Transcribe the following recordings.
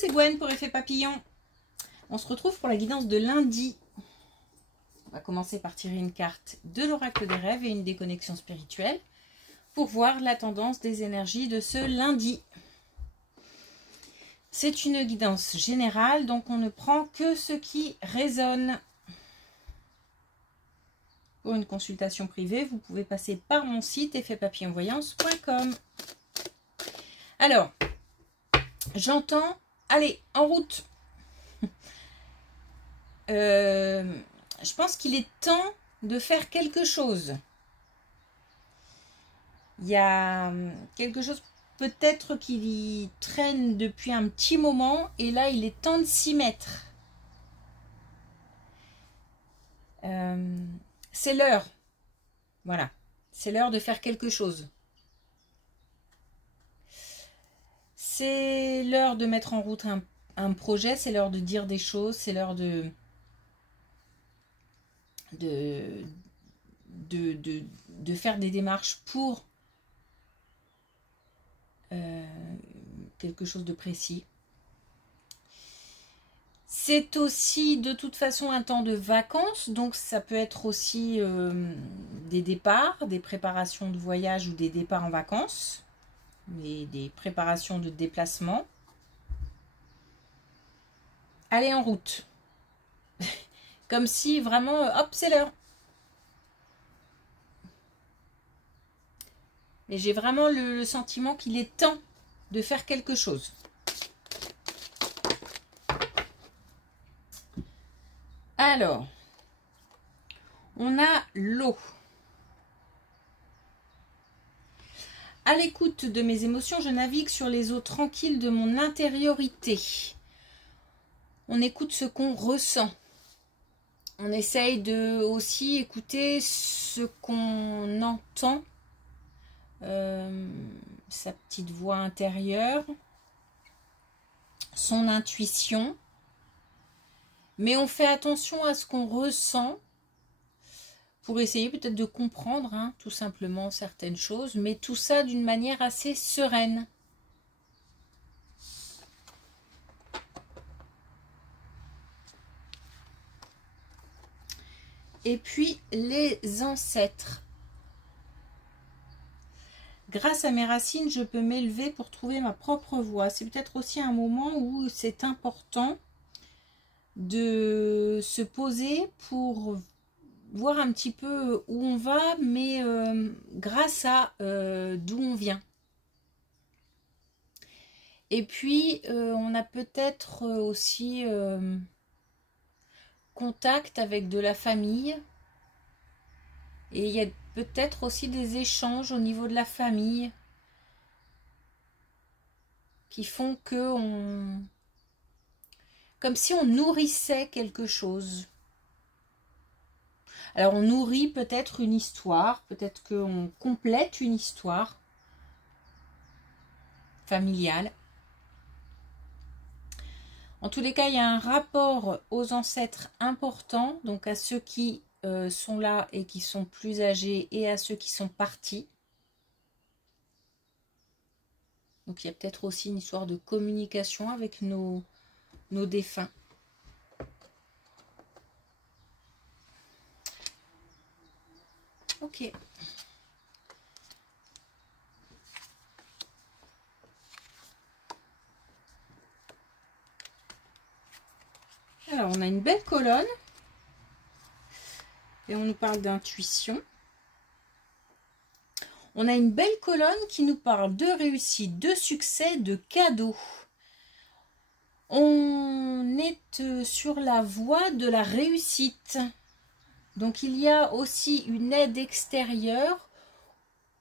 c'est Gwen pour Effet Papillon. On se retrouve pour la guidance de lundi. On va commencer par tirer une carte de l'oracle des rêves et une déconnexion spirituelle pour voir la tendance des énergies de ce lundi. C'est une guidance générale, donc on ne prend que ce qui résonne. Pour une consultation privée, vous pouvez passer par mon site effetpapillonvoyance.com. Alors, j'entends, allez, en route. Je pense qu'il est temps de faire quelque chose. Il y a quelque chose peut-être qui traîne depuis un petit moment et là, il est temps de s'y mettre. C'est l'heure. Voilà, c'est l'heure de faire quelque chose. C'est l'heure de mettre en route un projet, c'est l'heure de dire des choses, c'est l'heure de faire des démarches pour quelque chose de précis. C'est aussi de toute façon un temps de vacances, donc ça peut être aussi des départs, des préparations de voyage ou des départs en vacances, mais des préparations de déplacement. Allez en route. Comme si vraiment, hop, c'est l'heure. Et j'ai vraiment le sentiment qu'il est temps de faire quelque chose. Alors, on a l'eau. À l'écoute de mes émotions, je navigue sur les eaux tranquilles de mon intériorité. On écoute ce qu'on ressent. On essaye de aussi écouter ce qu'on entend, sa petite voix intérieure, son intuition. Mais on fait attention à ce qu'on ressent pour essayer peut-être de comprendre tout simplement certaines choses, mais tout ça d'une manière assez sereine. Et puis les ancêtres. Grâce à mes racines, je peux m'élever pour trouver ma propre voie. C'est peut-être aussi un moment où c'est important de se poser pour voir un petit peu où on va, mais grâce à d'où on vient. Et puis, on a peut-être aussi contact avec de la famille. Et il y a peut-être aussi des échanges au niveau de la famille qui font que comme si on nourrissait quelque chose. Alors on nourrit peut-être une histoire, peut-être qu'on complète une histoire familiale. En tous les cas, il y a un rapport aux ancêtres important, donc à ceux qui sont là et qui sont plus âgés et à ceux qui sont partis. Donc il y a peut-être aussi une histoire de communication avec nos défunts. Ok. Alors, on a une belle colonne. Et on nous parle d'intuition. On a une belle colonne qui nous parle de réussite, de succès, de cadeaux. On est sur la voie de la réussite. Donc, il y a aussi une aide extérieure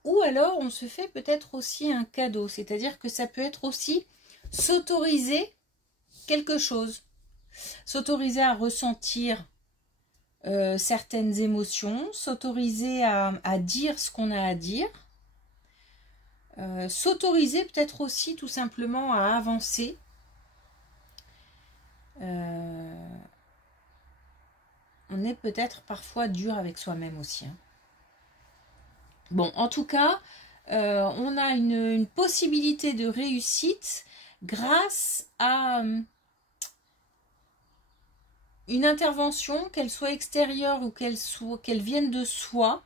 ou alors on se fait peut-être aussi un cadeau. C'est-à-dire que ça peut être aussi s'autoriser quelque chose. S'autoriser à ressentir certaines émotions, s'autoriser à dire ce qu'on a à dire, s'autoriser peut-être aussi tout simplement à avancer. On est peut-être parfois dur avec soi-même aussi. Bon, en tout cas, on a une possibilité de réussite grâce à une intervention, qu'elle soit extérieure ou qu'elle vienne de soi.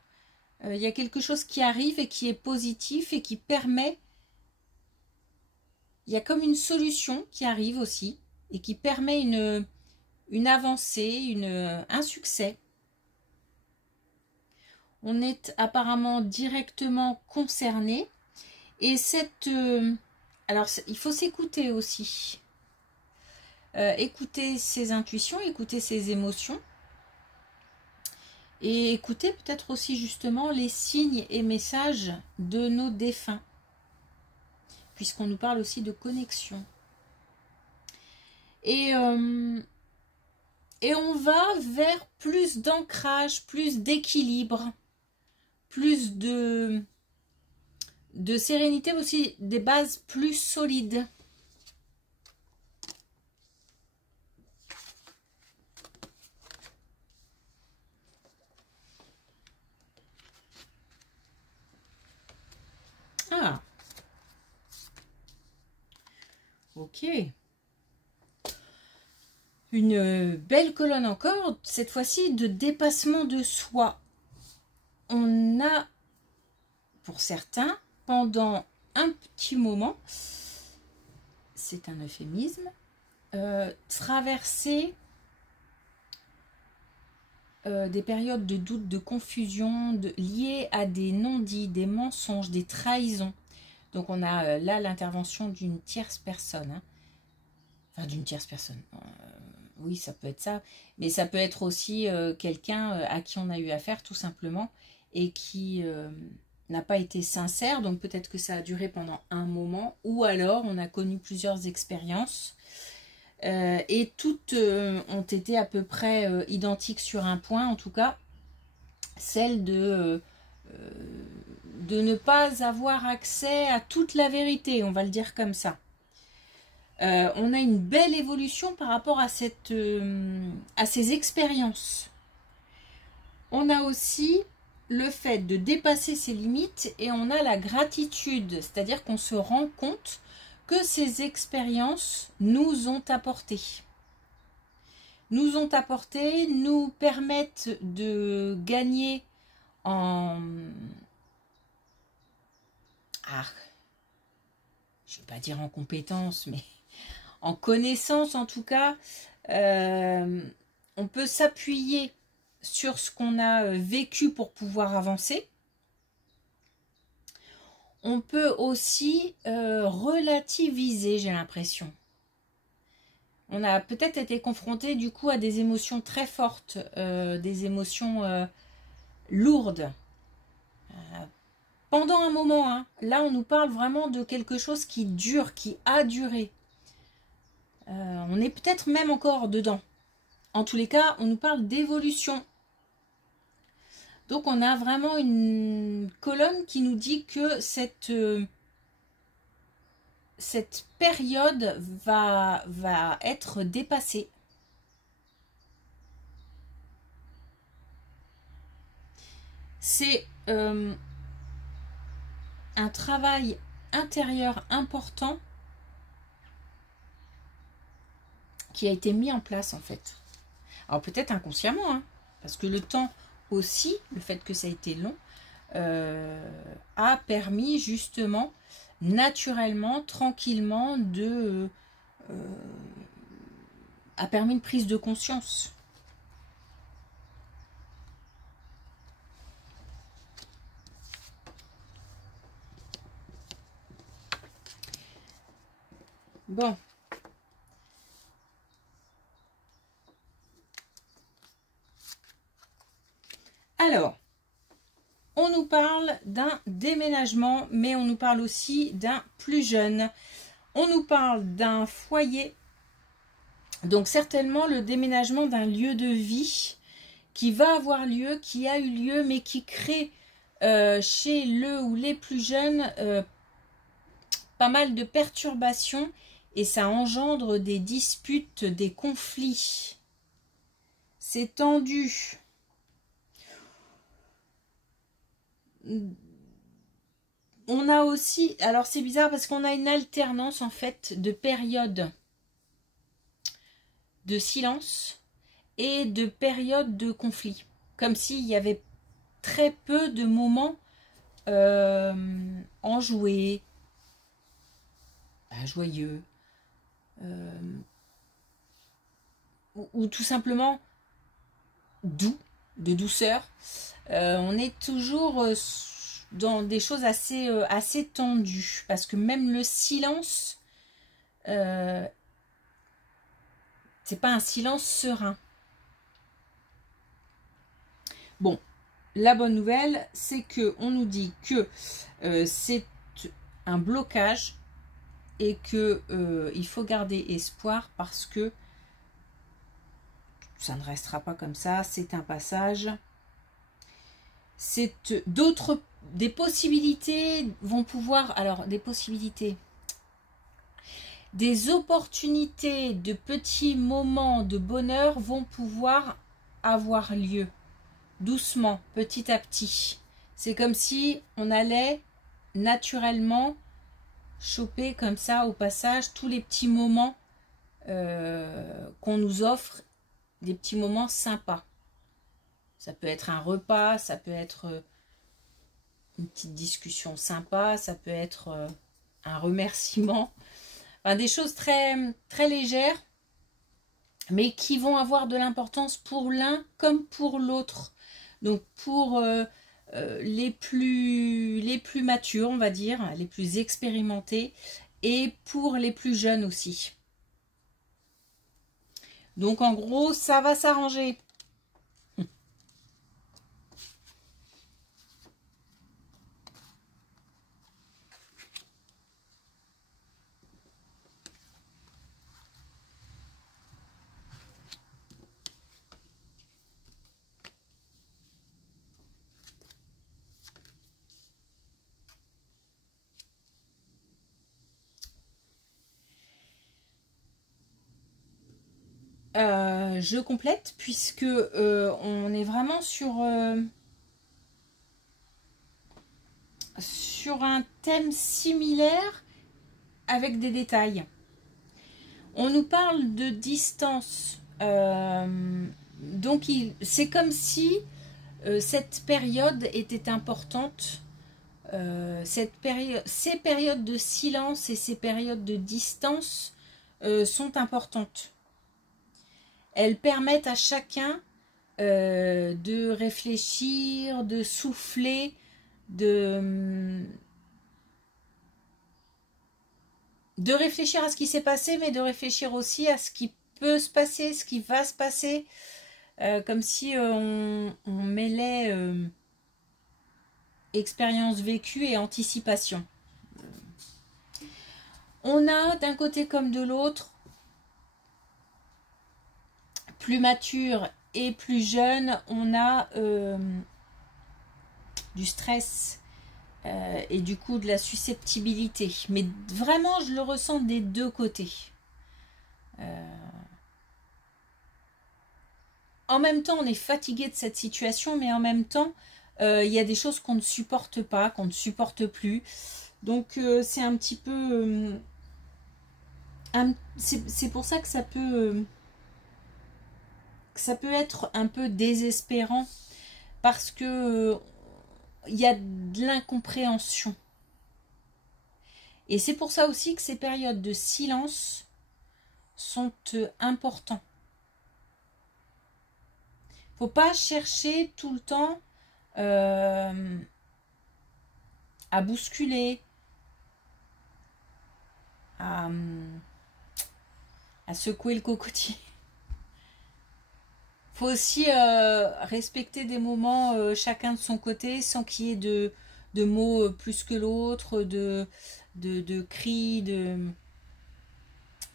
Il y a quelque chose qui arrive et qui est positif et qui permet, il y a comme une solution qui arrive aussi et qui permet une avancée, un succès. On est apparemment directement concerné. Et alors, il faut s'écouter aussi. Écouter ses intuitions, écouter ses émotions. Et écouter peut-être aussi justement les signes et messages de nos défunts. Puisqu'on nous parle aussi de connexion. Et on va vers plus d'ancrage, plus d'équilibre, plus de sérénité, aussi des bases plus solides. Ah, ok. Une belle colonne encore, cette fois-ci de dépassement de soi. On a, pour certains, pendant un petit moment, c'est un euphémisme, traversé des périodes de doute, de confusion, liées à des non-dits, des mensonges, des trahisons. Donc on a là l'intervention d'une tierce personne. Hein. Enfin, d'une tierce personne. Oui, ça peut être ça. Mais ça peut être aussi quelqu'un à qui on a eu affaire tout simplement et qui n'a pas été sincère. Donc peut-être que ça a duré pendant un moment. Ou alors on a connu plusieurs expériences. Et toutes ont été à peu près identiques sur un point. En tout cas, celle de ne pas avoir accès à toute la vérité. On va le dire comme ça. On a une belle évolution par rapport à ces expériences. On a aussi le fait de dépasser ses limites et on a la gratitude, c'est-à-dire qu'on se rend compte que ces expériences nous ont apporté. Nous permettent de gagner en... je ne vais pas dire en compétences, mais en connaissance en tout cas. On peut s'appuyer sur ce qu'on a vécu pour pouvoir avancer. On peut aussi relativiser, j'ai l'impression. On a peut-être été confronté du coup à des émotions très fortes, des émotions lourdes. Pendant un moment, hein, là on nous parle vraiment de quelque chose qui dure, qui a duré. On est peut-être même encore dedans. En tous les cas, on nous parle d'évolution. Donc on a vraiment une colonne qui nous dit que cette période va être dépassée. C'est un travail intérieur important qui a été mis en place en fait. Alors peut-être inconsciemment, hein, parce que le temps aussi, le fait que ça a été long, a permis justement, naturellement, tranquillement, a permis une prise de conscience. Bon. Alors, on nous parle d'un déménagement, mais on nous parle aussi d'un plus jeune. On nous parle d'un foyer, donc certainement le déménagement d'un lieu de vie qui va avoir lieu, qui a eu lieu, mais qui crée chez le ou les plus jeunes pas mal de perturbations et ça engendre des disputes, des conflits. C'est tendu. On a aussi, alors c'est bizarre parce qu'on a une alternance en fait de périodes de silence et de périodes de conflit. Comme s'il y avait très peu de moments enjoués, joyeux, ou tout simplement doux, de douceur. On est toujours dans des choses assez tendues, parce que même le silence, c'est pas un silence serein. Bon, la bonne nouvelle, c'est que on nous dit que c'est un blocage et que il faut garder espoir, parce que ça ne restera pas comme ça, c'est un passage. C'est des possibilités vont pouvoir, alors des possibilités, des opportunités de petits moments de bonheur vont pouvoir avoir lieu, doucement, petit à petit. C'est comme si on allait naturellement choper comme ça au passage tous les petits moments qu'on nous offre, des petits moments sympas. Ça peut être un repas, ça peut être une petite discussion sympa, ça peut être un remerciement. Enfin, des choses très, très légères, mais qui vont avoir de l'importance pour l'un comme pour l'autre. Donc pour les plus matures, on va dire, les plus expérimentés, et pour les plus jeunes aussi. Donc en gros, ça va s'arranger. Je complète puisque on est vraiment sur un thème similaire avec des détails. On nous parle de distance, donc c'est comme si cette période était importante. Ces périodes de silence et ces périodes de distance sont importantes. Elles permettent à chacun de réfléchir, de souffler, de réfléchir à ce qui s'est passé, mais de réfléchir aussi à ce qui peut se passer, ce qui va se passer, comme si on mêlait expérience vécue et anticipation. On a d'un côté comme de l'autre, plus mature et plus jeune, on a du stress et du coup de la susceptibilité. Mais vraiment, je le ressens des deux côtés. En même temps, on est fatigué de cette situation, mais en même temps, il y a des choses qu'on ne supporte pas, qu'on ne supporte plus. Donc, c'est un petit peu... c'est pour ça que ça peut être un peu désespérant, parce que il y a de l'incompréhension. Et c'est pour ça aussi que ces périodes de silence sont importantes. Faut pas chercher tout le temps à bousculer, à secouer le cocotier. Faut aussi respecter des moments chacun de son côté, sans qu'il y ait de mots plus que l'autre, de cris,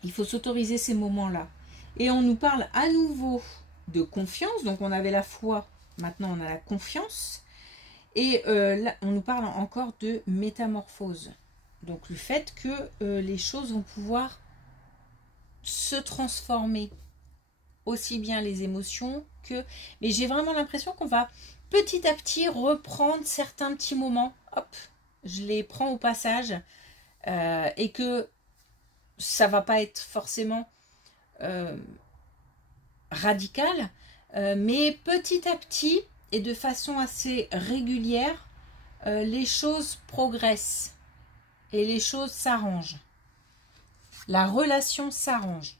il faut s'autoriser ces moments-là. Et on nous parle à nouveau de confiance. Donc on avait la foi, maintenant on a la confiance. Et là, on nous parle encore de métamorphose. Donc le fait que les choses vont pouvoir se transformer, aussi bien les émotions que... Mais j'ai vraiment l'impression qu'on va petit à petit reprendre certains petits moments. Hop, je les prends au passage et que ça va pas être forcément radical, mais petit à petit et de façon assez régulière, les choses progressent et les choses s'arrangent. La relation s'arrange.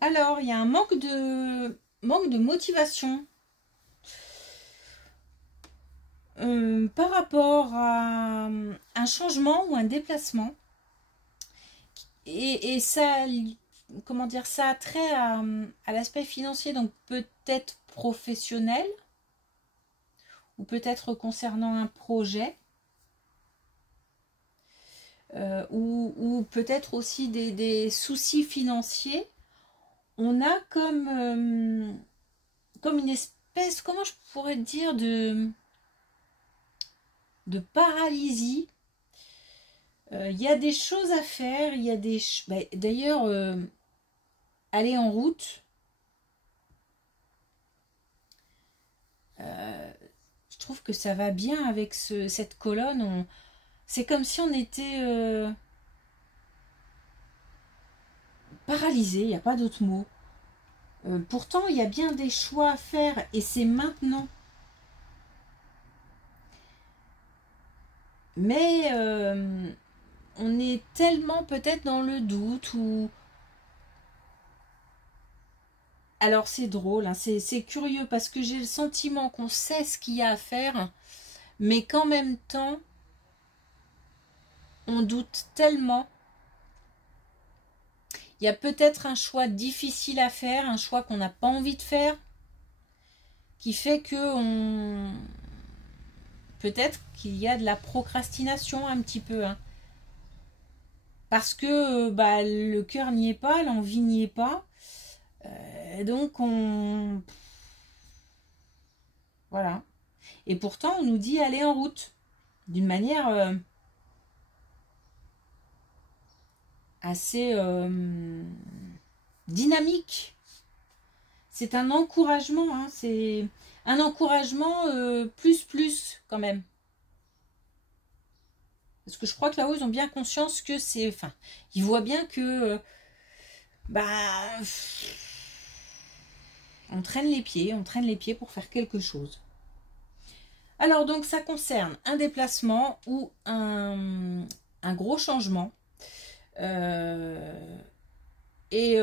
Alors, il y a un manque de motivation par rapport à un changement ou un déplacement. Et ça, comment dire, ça a trait à l'aspect financier, donc peut-être professionnel, ou peut-être concernant un projet, ou peut-être aussi des soucis financiers. On a comme une espèce, comment je pourrais dire, de paralysie. Il y a des choses à faire, il y a des... D'ailleurs, aller en route, je trouve que ça va bien avec cette colonne. C'est comme si on était paralysé, il n'y a pas d'autre mot. Pourtant, il y a bien des choix à faire et c'est maintenant. Mais on est tellement peut-être dans le doute ou... Alors c'est drôle, hein, c'est curieux parce que j'ai le sentiment qu'on sait ce qu'il y a à faire, mais qu'en même temps, on doute tellement. Il y a peut-être un choix difficile à faire, un choix qu'on n'a pas envie de faire, qui fait que peut-être qu'il y a de la procrastination un petit peu, hein. Parce que le cœur n'y est pas, l'envie n'y est pas. Donc voilà. Et pourtant on nous dit aller en route d'une manière assez dynamique. C'est un encouragement, hein, c'est un encouragement plus quand même. Parce que je crois que là-haut ils ont bien conscience que c'est, enfin, ils voient bien que on traîne les pieds pour faire quelque chose. Alors donc ça concerne un déplacement ou un gros changement. Et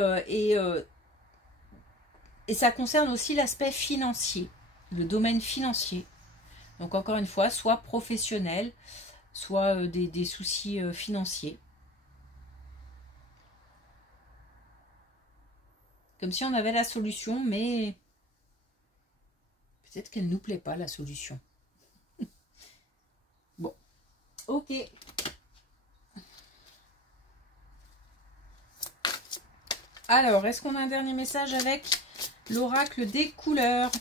ça concerne aussi l'aspect financier, le domaine financier. Donc encore une fois, soit professionnel, soit des soucis financiers. Comme si on avait la solution, mais peut-être qu'elle ne nous plaît pas, la solution. Bon, ok. Alors, est-ce qu'on a un dernier message avec l'oracle des couleurs?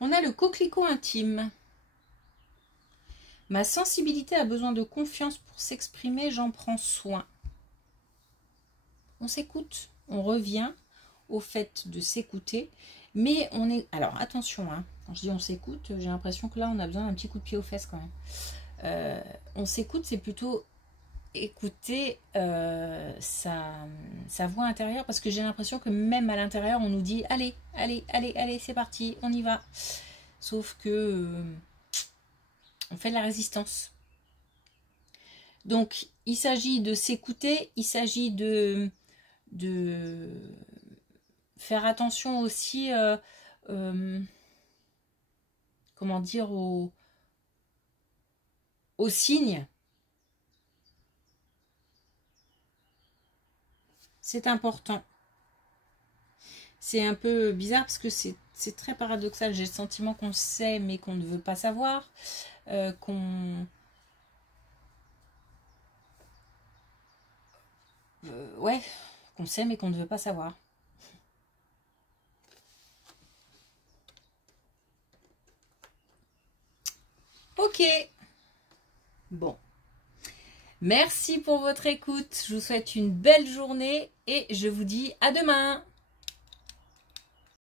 On a le coquelicot intime. Ma sensibilité a besoin de confiance pour s'exprimer, j'en prends soin. On s'écoute, on revient au fait de s'écouter, mais on est... Alors attention, hein, quand je dis on s'écoute, j'ai l'impression que là on a besoin d'un petit coup de pied aux fesses quand même. On s'écoute, c'est plutôt écouter sa voix intérieure, parce que j'ai l'impression que même à l'intérieur on nous dit allez, allez, allez, allez, c'est parti, on y va. Sauf que on fait de la résistance. Donc il s'agit de s'écouter, il s'agit de faire attention aussi comment dire aux signes. C'est important. C'est un peu bizarre parce que c'est très paradoxal. J'ai le sentiment qu'on sait mais qu'on ne veut pas savoir, qu'on ouais, qu'on sait mais qu'on ne veut pas savoir. Ok. Bon. Merci pour votre écoute. Je vous souhaite une belle journée et je vous dis à demain.